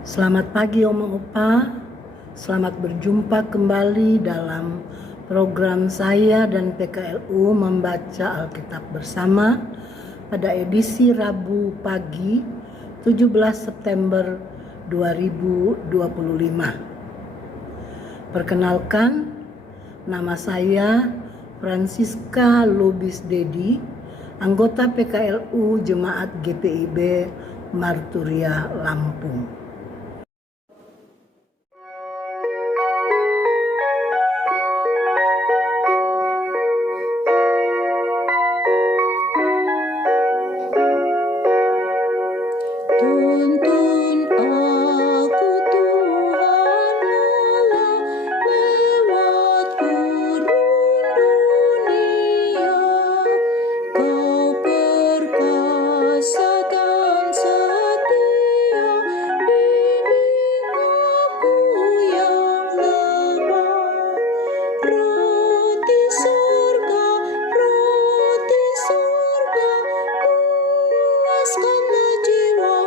Selamat pagi Oma Opa, selamat berjumpa kembali dalam program saya dan PKLU membaca Alkitab bersama pada edisi Rabu pagi 17 September 2025. Perkenalkan, nama saya Francisca Lubis Dedi, anggota PKLU Jemaat GPIB Marturia Lampung. Tuntun aku Tuhan Allah lewat gurun dunia. Kau perkasa dan setia, bimbing aku yang lemah. Roti surga, puaskanlah jiwaku.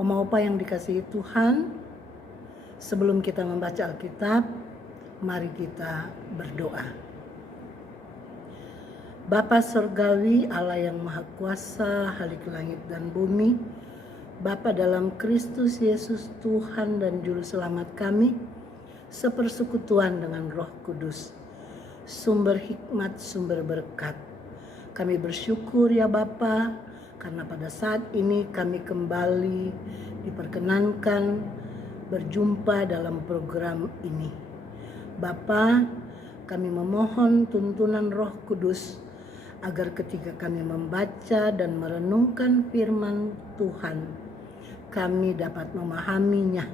Oma Opa yang dikasihi Tuhan, sebelum kita membaca Alkitab, mari kita berdoa. Bapa Surgawi, Allah yang Maha Kuasa, Halik langit dan bumi, Bapa dalam Kristus Yesus Tuhan dan Juru Selamat kami, sepersekutuan dengan Roh Kudus, sumber hikmat, sumber berkat. Kami bersyukur ya Bapa, karena pada saat ini kami kembali diperkenankan berjumpa dalam program ini. Bapa, kami memohon tuntunan Roh Kudus agar ketika kami membaca dan merenungkan firman Tuhan, kami dapat memahaminya.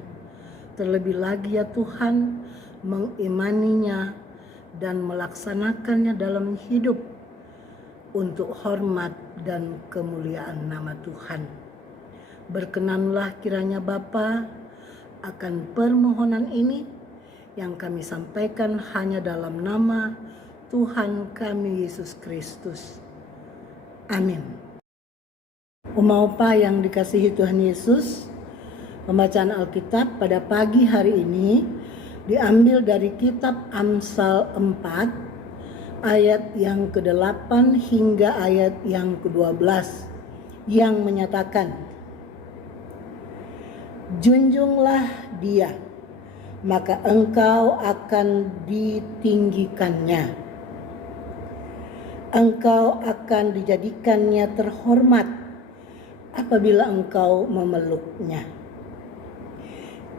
Terlebih lagi ya Tuhan, mengimaninya dan melaksanakannya dalam hidup untuk hormat dan kemuliaan nama Tuhan. Berkenanlah kiranya Bapa akan permohonan ini yang kami sampaikan hanya dalam nama Tuhan kami Yesus Kristus. Amin. Oma Opa yang dikasihi Tuhan Yesus, pembacaan Alkitab pada pagi hari ini diambil dari kitab Amsal 4 ayat yang ke-8 hingga ayat yang ke-12 yang menyatakan, junjunglah dia, maka engkau akan ditinggikannya. Engkau akan dijadikannya terhormat apabila engkau memeluknya.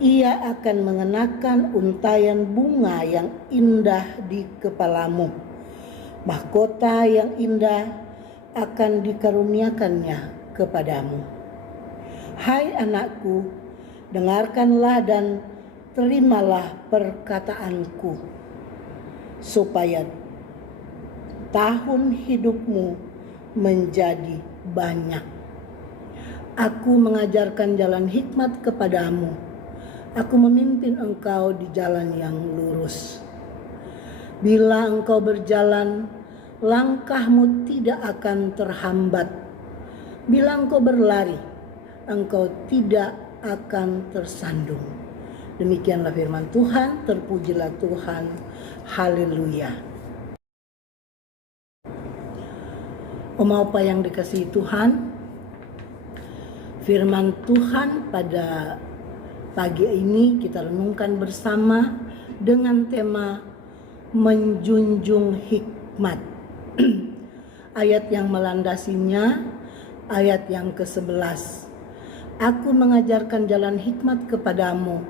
Ia akan mengenakan untayan bunga yang indah di kepalamu. Mahkota yang indah akan dikaruniakannya kepadamu. Hai anakku, dengarkanlah dan terimalah perkataanku, supaya tahun hidupmu menjadi banyak. Aku mengajarkan jalan hikmat kepadamu. Aku memimpin engkau di jalan yang lurus. Bila engkau berjalan, langkahmu tidak akan terhambat. Bila engkau berlari, engkau tidak akan tersandung. Demikianlah firman Tuhan, terpujilah Tuhan. Haleluya. Oma Opa yang dikasihi Tuhan, firman Tuhan pada pagi ini kita renungkan bersama dengan tema menjunjung hikmat. Ayat yang melandasinya ayat yang ke-11. Aku mengajarkan jalan hikmat kepadamu.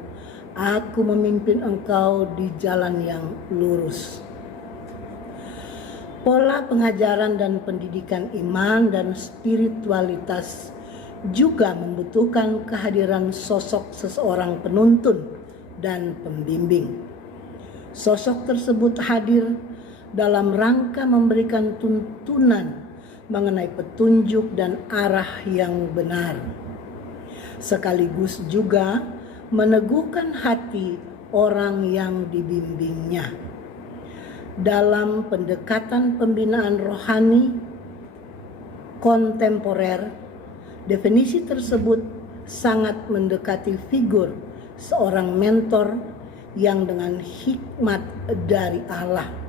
Aku memimpin engkau di jalan yang lurus. Pola pengajaran dan pendidikan iman dan spiritualitas juga membutuhkan kehadiran sosok seseorang penuntun dan pembimbing. Sosok tersebut hadir dalam rangka memberikan tuntunan mengenai petunjuk dan arah yang benar, sekaligus juga meneguhkan hati orang yang dibimbingnya. dalam pendekatan pembinaan rohani kontemporer. Definisi tersebut sangat mendekati figur seorang mentor yang dengan hikmat dari Allah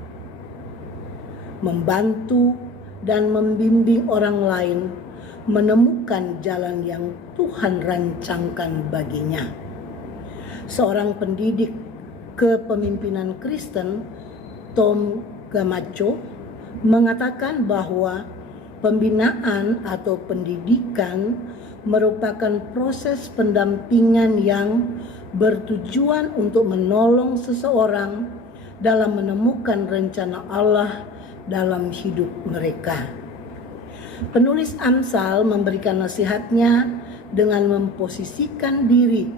membantu dan membimbing orang lain menemukan jalan yang Tuhan rancangkan baginya. Seorang pendidik kepemimpinan Kristen, Tom Gamacho, mengatakan bahwa pembinaan atau pendidikan merupakan proses pendampingan yang bertujuan untuk menolong seseorang dalam menemukan rencana Allah dalam hidup mereka. Penulis Amsal memberikan nasihatnya dengan memposisikan diri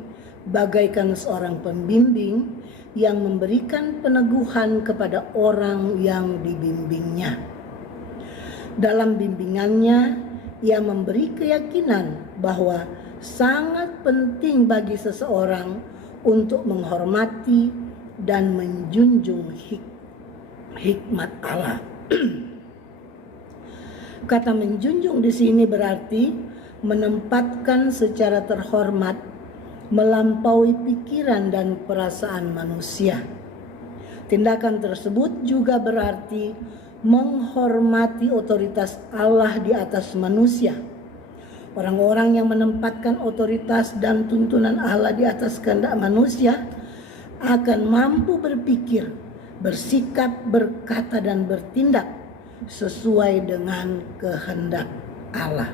bagaikan seorang pembimbing yang memberikan peneguhan kepada orang yang dibimbingnya. Dalam bimbingannya, ia memberi keyakinan bahwa sangat penting bagi seseorang untuk menghormati dan menjunjung hikmat Allah. Kata menjunjung di sini berarti menempatkan secara terhormat, melampaui pikiran dan perasaan manusia. Tindakan tersebut juga berarti menghormati otoritas Allah di atas manusia. Orang-orang yang menempatkan otoritas dan tuntunan Allah di atas kehendak manusia akan mampu berpikir, bersikap, berkata, dan bertindak sesuai dengan kehendak Allah.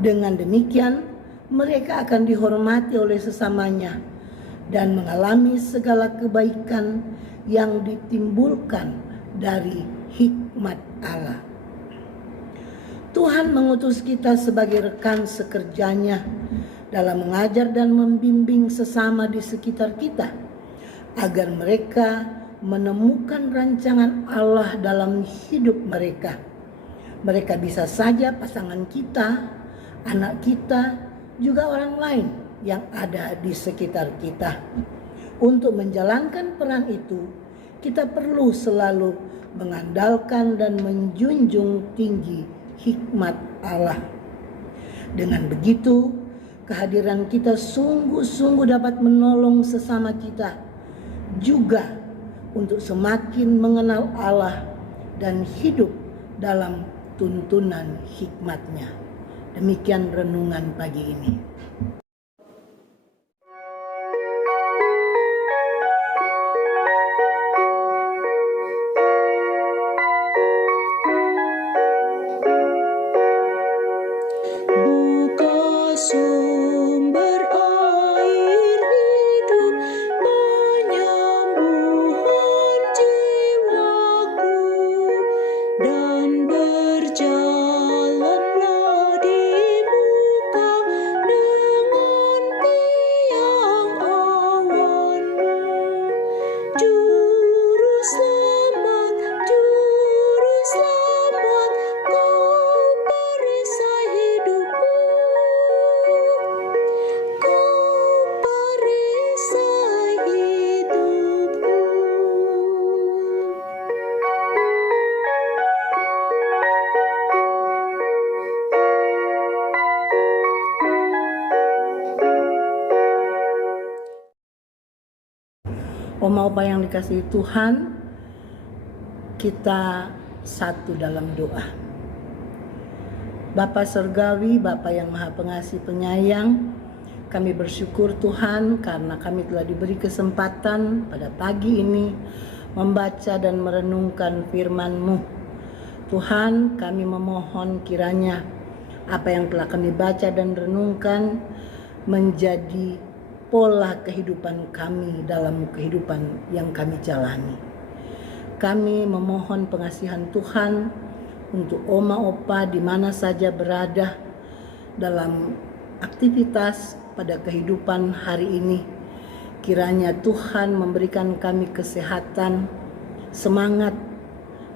Dengan demikian, mereka akan dihormati oleh sesamanya dan mengalami segala kebaikan yang ditimbulkan dari hikmat Allah. Tuhan mengutus kita sebagai rekan sekerjanya dalam mengajar dan membimbing sesama di sekitar kita agar mereka menemukan rancangan Allah dalam hidup mereka. Mereka bisa saja pasangan kita, anak kita, juga orang lain yang ada di sekitar kita. Untuk menjalankan peran itu, kita perlu selalu mengandalkan dan menjunjung tinggi hikmat Allah. Dengan begitu, kehadiran kita sungguh-sungguh dapat menolong sesama kita juga untuk semakin mengenal Allah dan hidup dalam tuntunan hikmat-Nya. Demikian renungan pagi ini. Buka sumber air hidup, penyembuhan jiwaku, dan berjalanlah di muka dengan tiang awanmu. Juru selamat, kau perisai hidupku, kau perisai hidupku. Oma Opa yang dikasihi Tuhan, kita satu dalam doa. Bapa Surgawi, Bapa yang Maha Pengasih Penyayang, kami bersyukur Tuhan karena kami telah diberi kesempatan pada pagi ini membaca dan merenungkan firman-Mu. Tuhan, kami memohon kiranya apa yang telah kami baca dan renungkan menjadi pola kehidupan kami dalam kehidupan yang kami jalani. Kami memohon pengasihan Tuhan untuk Oma Opa di mana saja berada dalam aktivitas pada kehidupan hari ini. Kiranya Tuhan memberikan kami kesehatan, semangat,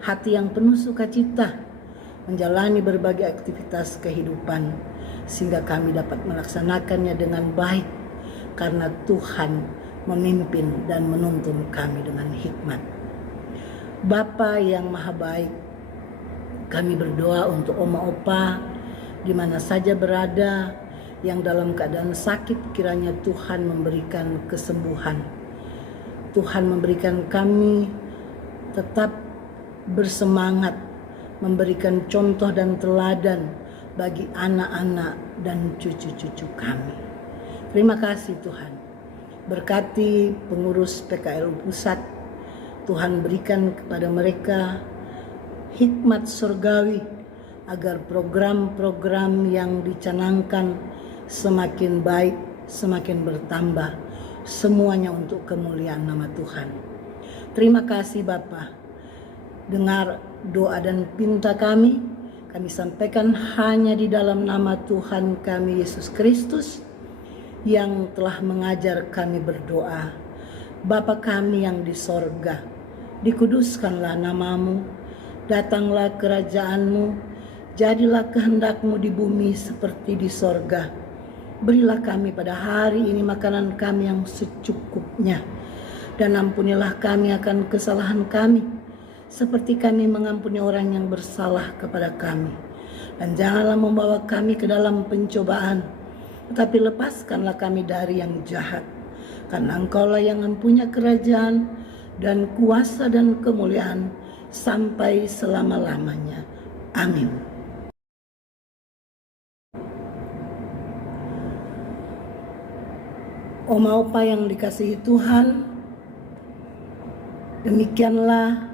hati yang penuh sukacita menjalani berbagai aktivitas kehidupan sehingga kami dapat melaksanakannya dengan baik karena Tuhan memimpin dan menuntun kami dengan hikmat. Bapa yang maha baik, kami berdoa untuk oma opa di mana saja berada yang dalam keadaan sakit, kiranya Tuhan memberikan kesembuhan. Tuhan memberikan kami tetap bersemangat, memberikan contoh dan teladan bagi anak-anak dan cucu-cucu kami. Terima kasih Tuhan. Berkati pengurus PKLU Pusat, Tuhan berikan kepada mereka hikmat surgawi agar program-program yang dicanangkan semakin baik, semakin bertambah, semuanya untuk kemuliaan nama Tuhan. Terima kasih Bapa. Dengar doa dan pinta kami sampaikan hanya di dalam nama Tuhan kami Yesus Kristus yang telah mengajar kami berdoa. Bapa kami yang di sorga, dikuduskanlah namamu, datanglah kerajaanmu, jadilah kehendakmu di bumi seperti di sorga. Berilah kami pada hari ini makanan kami yang secukupnya, dan ampunilah kami akan kesalahan kami, seperti kami mengampuni orang yang bersalah kepada kami. Dan janganlah membawa kami ke dalam pencobaan, tetapi lepaskanlah kami dari yang jahat. Karena Engkaulah yang mempunyai kerajaan dan kuasa dan kemuliaan sampai selama-lamanya. Amin. Oma opa yang dikasihi Tuhan, demikianlah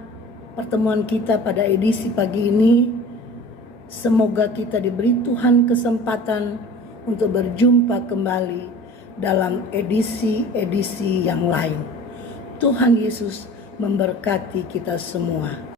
pertemuan kita pada edisi pagi ini. Semoga kita diberi Tuhan kesempatan untuk berjumpa kembali dalam edisi-edisi yang lain. Tuhan Yesus memberkati kita semua.